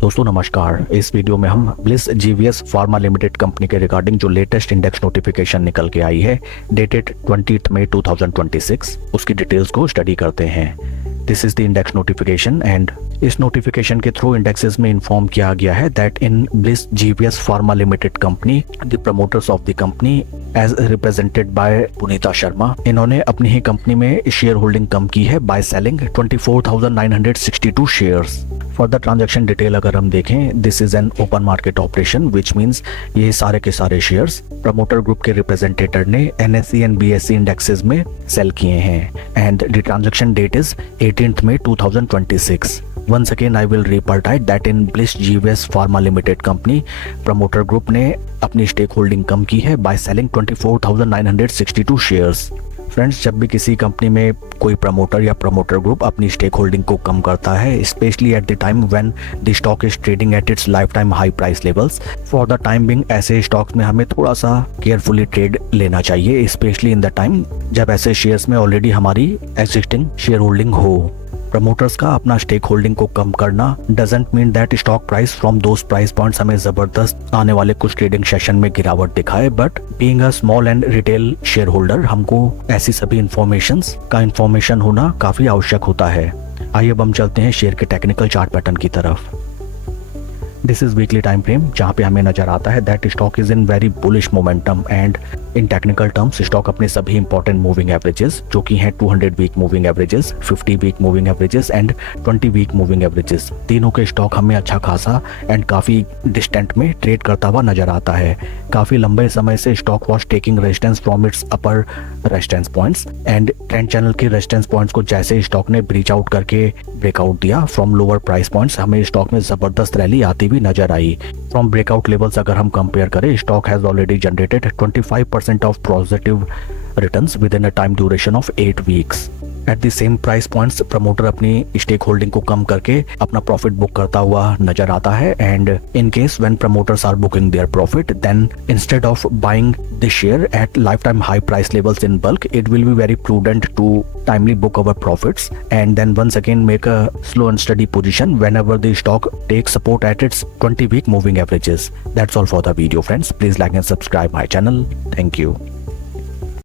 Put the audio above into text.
दोस्तों नमस्कार। इस वीडियो में हम bliss GVS pharma limited company के रिगार्डिंग जो लेटेस्ट इंडेक्स नोटिफिकेशन निकल के आई है डेटेड 20 मई 2026 उसकी डिटेल्स को स्टडी करते हैं। This is the index notification and इस नोटिफिकेशन के थ्रू इंडेक्सेस में इन्फॉर्म किया गया है that in Bliss GVS pharma limited company the promoters of the company as represented by Punita Sharma, इन्होंने अपनी ही कंपनी में शेयर होल्डिंग कम की है by selling 24,962 shares. For the transaction detail अगर हम देखें, this is an open market operation which means ये सारे के सारे शेयर्स प्रमोटर ग्रुप के रिप्रेजेंटेटर ने एनएसई एंड बीएसई इंडेक्सेस में सेल किए हैं and the transaction date is 18 May 2026। Once again I will reiterate that in Bliss GVS Pharma Limited Company, promoter group ने अपनी स्टेक होल्डिंग कम की है by selling 24,962 शेयर्स। फ्रेंड्स, जब भी किसी कंपनी में कोई प्रमोटर या प्रमोटर ग्रुप अपनी स्टेक होल्डिंग को कम करता है, specially at the time when the stock is trading at its life time high price levels, for the time being ऐसे स्टॉक्स में हमें थोड़ा सा केयरफुली ट्रेड लेना चाहिए, स्पेशली इन द टाइम जब ऐसे शेयर्स में ऑलरेडी हमारी एग्जिस्टिंग शेयर होल्डिंग हो। प्रमोटर्स का अपना स्टेक होल्डिंग को कम करना doesn't mean that stock price from those price points हमें जबरदस्त आने वाले कुछ ट्रेडिंग सेशन में गिरावट दिखाए, but being a small and retail share holder हमको ऐसी सभी इंफॉर्मेशन होना काफी आवश्यक होता है। आइए अब हम चलते हैं शेयर के टेक्निकल चार्ट पैटर्न की तरफ। This is weekly time frame जहाँ पे हमें नजर आता है that stock is in very bullish momentum and in technical terms stock अपने सभी इंपॉर्टेंट मूविंग एवरेजेस जो कि हैं 200 week moving averages, 50 week moving averages and 20 week moving averages, तीनों के स्टॉक हमें अच्छा खासा एंड काफ़ी डिस्टेंट में ट्रेड करता हुआ नजर आता है। काफ़ी लंबे समय से stock was taking resistance from its upper resistance points and trend channel के रेजिस्टेंस पॉइंट्स को जैसे स्टॉक ने ब्रीच आउट करके ब्रेकआउट दिया फ्रॉम लोअर प्राइस पॉइंट्स, हमें स्टॉक में जबरदस्त रैली आती हुई नजर आई। फ्रॉम ब्रेकआउट लेवल्स अगर हम कंपेयर करें, stock has already generated 25% of positive returns with in a time duration of 8 weeks. At the same price points promoter अपनी स्टेक होल्डिंग को कम करके अपना प्रॉफिट बुक करता हुआ नजर आता है and in case when promoters are booking their profit then instead of buying the share at life time high price levels in bulk, it will be very prudent to timely book our profits and then once again make a slow and steady position whenever the stock takes support at its 20 week moving averages. That's all for the video friends. Please like and subscribe my channel. Thank you.